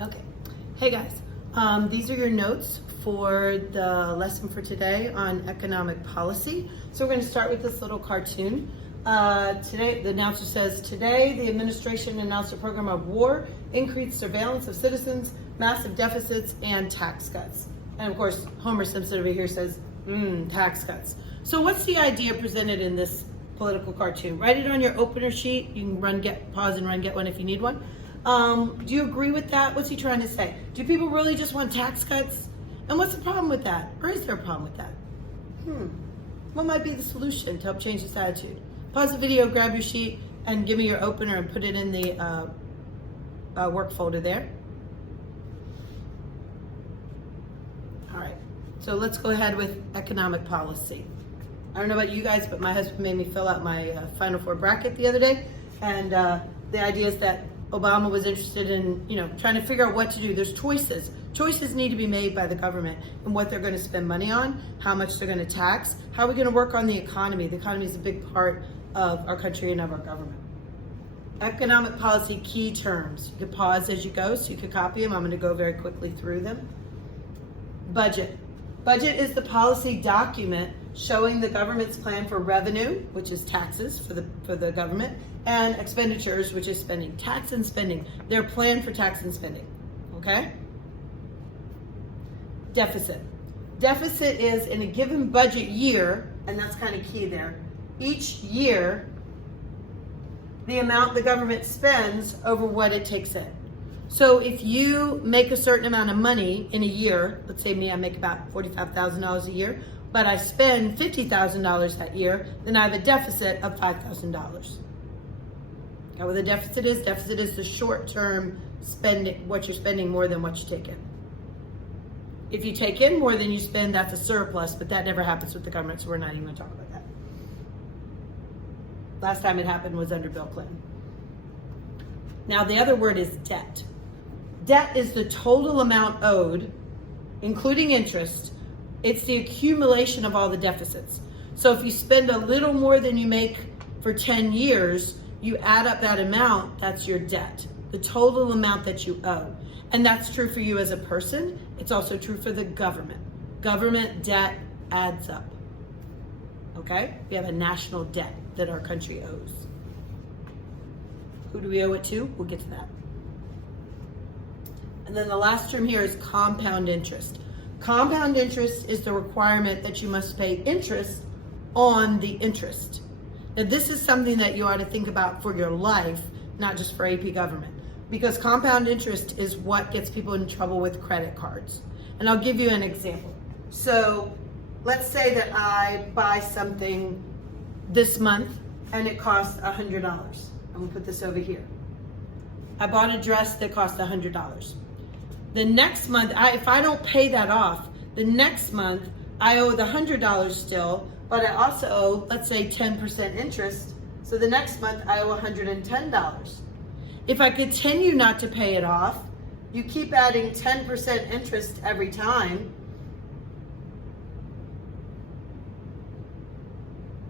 Okay. Hey guys, these are your notes for the lesson for today on economic policy. So we're going to start with this little cartoon. Today, the announcer says, today the administration announced a program of war, increased surveillance of citizens, massive deficits, and tax cuts. And of course, Homer Simpson over here says, tax cuts. So what's the idea presented in this political cartoon? Write it on your opener sheet. You can pause and run, get one if you need one. Do you agree with that? What's he trying to say? Do people really just want tax cuts? And what's the problem with that? Or is there a problem with that? What might be the solution to help change this attitude? Pause the video, grab your sheet, and give me your opener and put it in the work folder there. All right, so let's go ahead with economic policy. I don't know about you guys, but my husband made me fill out my Final Four bracket the other day, and the idea is that Obama was interested in, trying to figure out what to do. There's choices. Choices need to be made by the government and what they're going to spend money on, how much they're going to tax, how we're going to work on the economy. The economy is a big part of our country and of our government. Economic policy key terms. You could pause as you go so you could copy them. I'm going to go very quickly through them. Budget. Budget is the policy document showing the government's plan for revenue, which is taxes for the government, and expenditures, which is spending. Tax and spending. Their plan for tax and spending. Okay? Deficit. Deficit is in a given budget year, and that's kind of key there. Each year, the amount the government spends over what it takes in. So if you make a certain amount of money in a year, let's say me, I make about $45,000 a year, but I spend $50,000 that year, then I have a deficit of $5,000. Now what the deficit is the short-term spending, what you're spending more than what you take in. If you take in more than you spend, that's a surplus, but that never happens with the government, so we're not even going to talk about that. Last time it happened was under Bill Clinton. Now the other word is debt. Debt is the total amount owed, including interest. It's the accumulation of all the deficits. So if you spend a little more than you make for 10 years, you add up that amount, that's your debt, the total amount that you owe. And that's true for you as a person. It's also true for the government. Government debt adds up. Okay? We have a national debt that our country owes. Who do we owe it to? We'll get to that. And then the last term here is compound interest. Compound interest is the requirement that you must pay interest on the interest. Now this is something that you ought to think about for your life, not just for AP Government, because compound interest is what gets people in trouble with credit cards. And I'll give you an example. So let's say that I buy something this month and it costs $100. I'm gonna put this over here. I bought a dress that cost $100. The next month, if I don't pay that off, the next month I owe the $100 still, but I also owe, let's say 10% interest. So the next month I owe $110. If I continue not to pay it off, you keep adding 10% interest every time.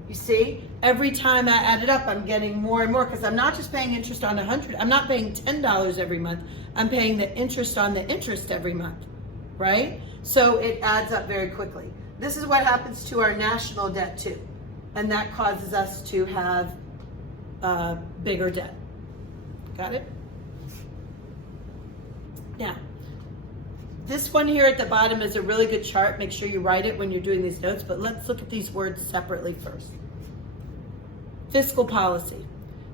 You see, every time I add it up, I'm getting more and more because I'm not just paying interest on $100. I'm not paying $10 every month. I'm paying the interest on the interest every month, right? So it adds up very quickly. This is what happens to our national debt too. And that causes us to have bigger debt. Got it? Now, this one here at the bottom is a really good chart. Make sure you write it when you're doing these notes, but let's look at these words separately first. Fiscal policy.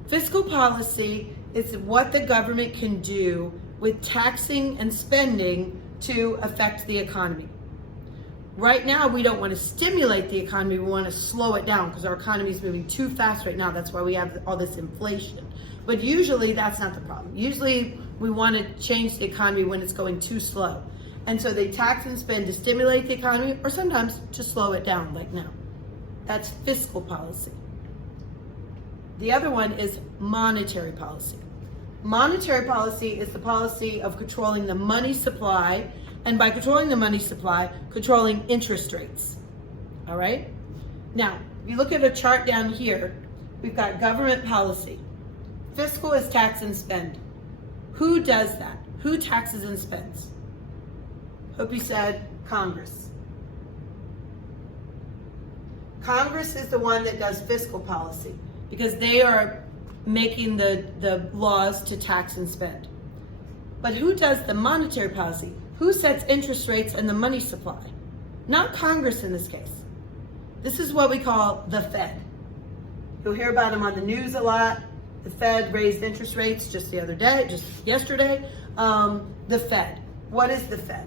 Fiscal policy is what the government can do with taxing and spending to affect the economy. Right now, we don't want to stimulate the economy, we want to slow it down because our economy is moving too fast right now. That's why we have all this inflation. But usually that's not the problem. Usually we want to change the economy when it's going too slow. And so they tax and spend to stimulate the economy or sometimes to slow it down like now. That's fiscal policy. The other one is monetary policy. Monetary policy is the policy of controlling the money supply, and by controlling the money supply, controlling interest rates. All right? Now, if you look at a chart down here, we've got government policy. Fiscal is tax and spend. Who does that? Who taxes and spends? Hope you said Congress. Congress is the one that does fiscal policy because they are making the laws to tax and spend. But who does the monetary policy? Who sets interest rates and the money supply? Not Congress in this case. This is what we call the Fed. You'll hear about them on the news a lot. The Fed raised interest rates just yesterday. The Fed. What is the Fed?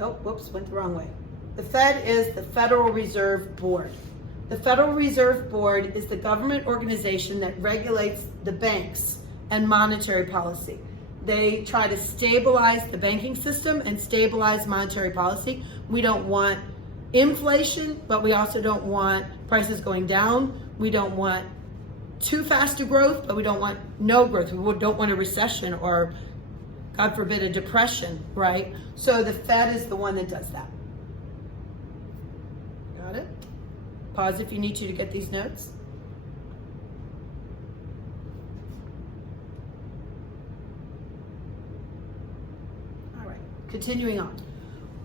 Oh, whoops, went the wrong way. The Fed is the Federal Reserve Board. The Federal Reserve Board is the government organization that regulates the banks and monetary policy. They try to stabilize the banking system and stabilize monetary policy. We don't want inflation, but we also don't want prices going down. We don't want too fast a growth, but we don't want no growth. We don't want a recession or, God forbid, a depression, right? So the Fed is the one that does that. Got it? Pause if you need to get these notes. All right, continuing on.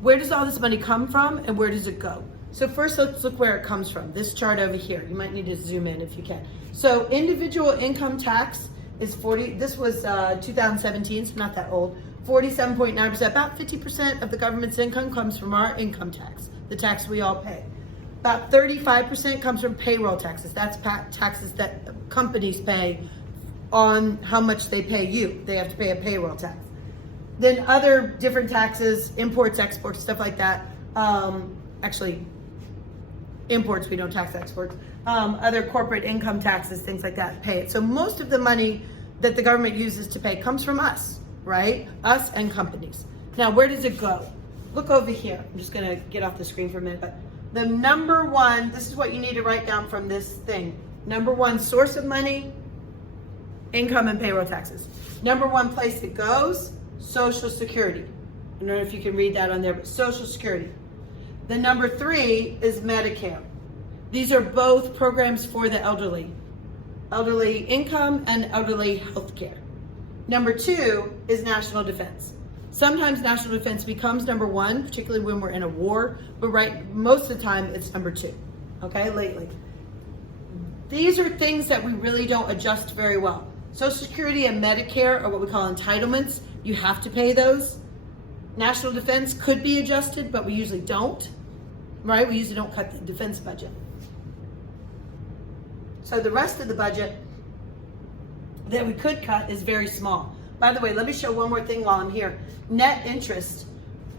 Where does all this money come from and where does it go? So first let's look where it comes from. This chart over here. You might need to zoom in if you can. So individual income tax is 40, this was 2017, so not that old, 47.9%. About 50% of the government's income comes from our income tax, the tax we all pay. About 35% comes from payroll taxes. That's taxes that companies pay on how much they pay you. They have to pay a payroll tax. Then other different taxes, imports, exports, stuff like that. Actually, imports, we don't tax exports. Other corporate income taxes, things like that, pay it. So most of the money that the government uses to pay comes from us, right? Us and companies. Now, where does it go? Look over here. I'm just gonna get off the screen for a minute, but the number one, this is what you need to write down from this thing. Number one source of money, income and payroll taxes. Number one place it goes, Social Security. I don't know if you can read that on there, but Social Security. The number three is Medicare. These are both programs for the elderly. Elderly income and elderly health care. Number two is national defense. Sometimes national defense becomes number one, particularly when we're in a war, but most of the time it's number two, okay, lately. These are things that we really don't adjust very well. Social Security and Medicare are what we call entitlements. You have to pay those. National defense could be adjusted, but we usually don't, right? We usually don't cut the defense budget. So the rest of the budget that we could cut is very small. By the way, let me show one more thing while I'm here. Net interest.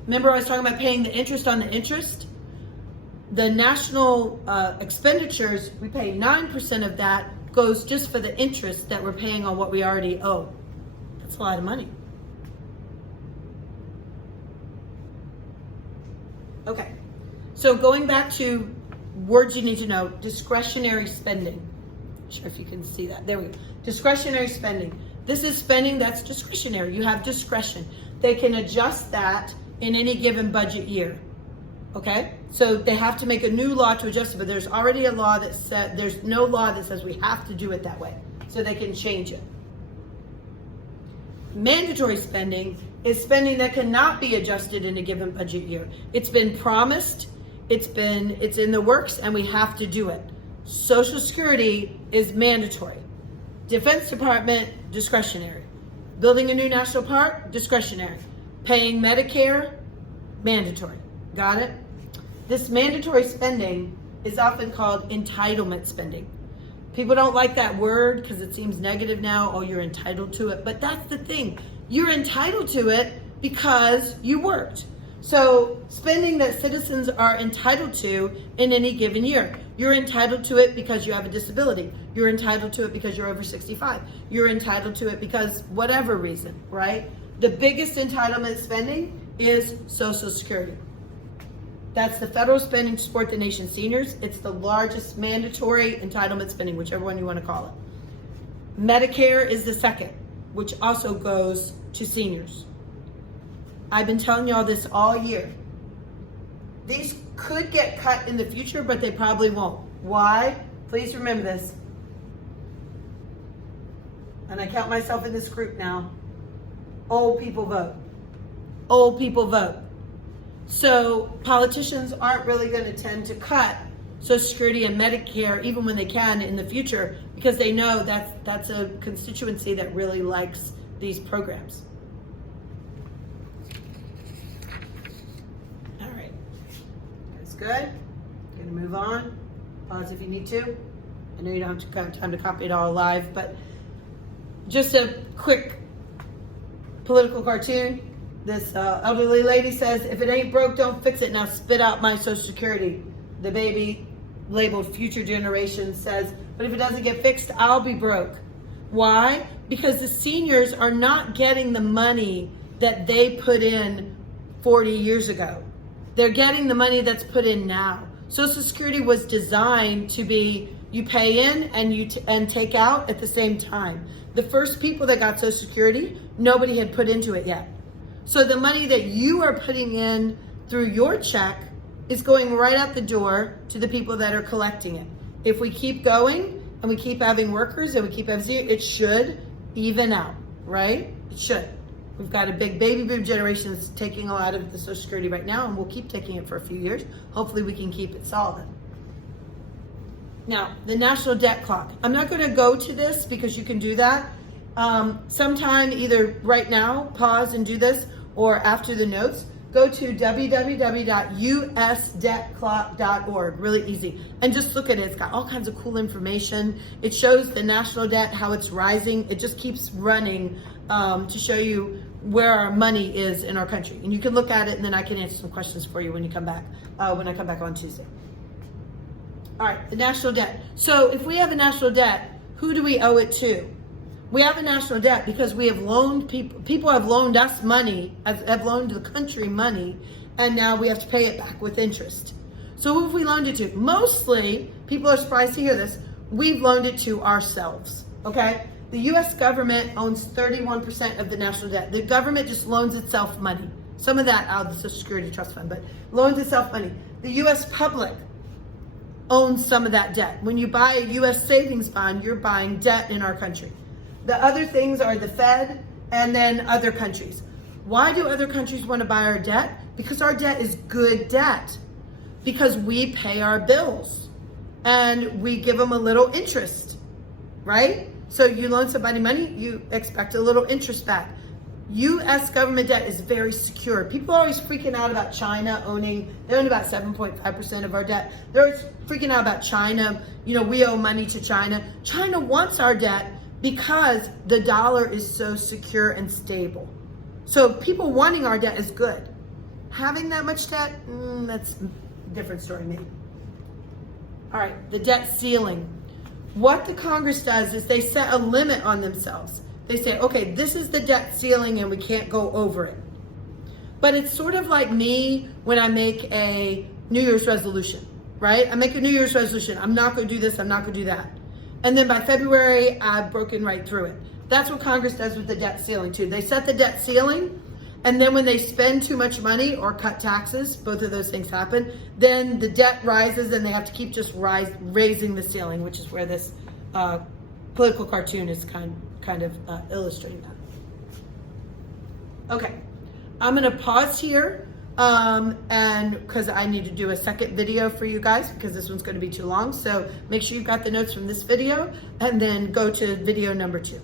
Remember I was talking about paying the interest on the interest? The national expenditures, we pay 9% of that goes just for the interest that we're paying on what we already owe. That's a lot of money. Okay, so going back to words you need to know, discretionary spending. Not sure if you can see that. There we go. Discretionary spending. This is spending that's discretionary. You have discretion. They can adjust that in any given budget year. Okay? So they have to make a new law to adjust it, but there's already a law that said, there's no law that says we have to do it that way. So they can change it. Mandatory spending is spending that cannot be adjusted in a given budget year. It's been promised, it's in the works, and we have to do it. Social Security is mandatory. Defense Department, discretionary. Building a new national park, discretionary. Paying Medicare, mandatory. Got it? This mandatory spending is often called entitlement spending. People don't like that word because it seems negative now. Oh, you're entitled to it. But that's the thing. You're entitled to it because you worked. So spending that citizens are entitled to in any given year. You're entitled to it because you have a disability. You're entitled to it because you're over 65. You're entitled to it because whatever reason, right? The biggest entitlement spending is Social Security. That's the federal spending to support the nation's seniors. It's the largest mandatory entitlement spending, whichever one you want to call it. Medicare is the second, which also goes to seniors. I've been telling y'all this all year. These could get cut in the future, but they probably won't. Why? Please remember this. and I count myself in this group now, old people vote. Old people vote. So politicians aren't really going to tend to cut Social Security and Medicare, even when they can in the future, because they know that's a constituency that really likes these programs. All right, that's good. Gonna move on. Pause if you need to. I know you don't have time to copy it all live, but just a quick political cartoon. This elderly lady says, "If it ain't broke, don't fix it. Now spit out my Social Security." The baby, labeled future generation, says, "But if it doesn't get fixed, I'll be broke." Why? Because the seniors are not getting the money that they put in 40 years ago. They're getting the money that's put in now. Social Security was designed to be, you pay in and take out at the same time. The first people that got Social Security, nobody had put into it yet. So the money that you are putting in through your check is going right out the door to the people that are collecting it. If we keep going and we keep having workers and we keep having, it should even out, right? It should. We've got a big baby boom generation that's taking a lot of the Social Security right now, and we'll keep taking it for a few years. Hopefully we can keep it solid. Now, the national debt clock. I'm not going to go to this because you can do that. Sometime either right now, pause and do this, or after the notes, go to www.usdebtclock.org. Really easy. And just look at it. It's got all kinds of cool information. It shows the national debt, how it's rising. It just keeps running to show you where our money is in our country. And you can look at it, and then I can answer some questions for you when you come back, when I come back on Tuesday. All right, the national debt. So if we have a national debt, who do we owe it to? We have a national debt because we have loaned people have loaned us money, have loaned the country money, and now we have to pay it back with interest. So who have we loaned it to? Mostly, people are surprised to hear this, we've loaned it to ourselves, okay? The US government owns 31% of the national debt. The government just loans itself money. Some of that out of the Social Security Trust Fund, but loans itself money. The US public owns some of that debt. When you buy a US savings bond, you're buying debt in our country. The other things are the Fed and then other countries. Why do other countries want to buy our debt? Because our debt is good debt. Because we pay our bills and we give them a little interest, right? So you loan somebody money, you expect a little interest back. US government debt is very secure. People are always freaking out about China they own about 7.5% of our debt. They're always freaking out about China. We owe money to China. China wants our debt because the dollar is so secure and stable. So people wanting our debt is good. Having that much debt, that's a different story maybe. All right, the debt ceiling. What the Congress does is they set a limit on themselves. They say, okay, this is the debt ceiling and we can't go over it. But it's sort of like me when I make a New Year's resolution, right? I make a New Year's resolution. I'm not going to do this. I'm not going to do that. And then by February, I've broken right through it. That's what Congress does with the debt ceiling too. They set the debt ceiling, and then when they spend too much money or cut taxes, both of those things happen, then the debt rises and they have to keep just raising the ceiling, which is where this political cartoon is kind of illustrating that. Okay, I'm gonna pause here and because I need to do a second video for you guys because this one's gonna be too long. So make sure you've got the notes from this video and then go to video number 2.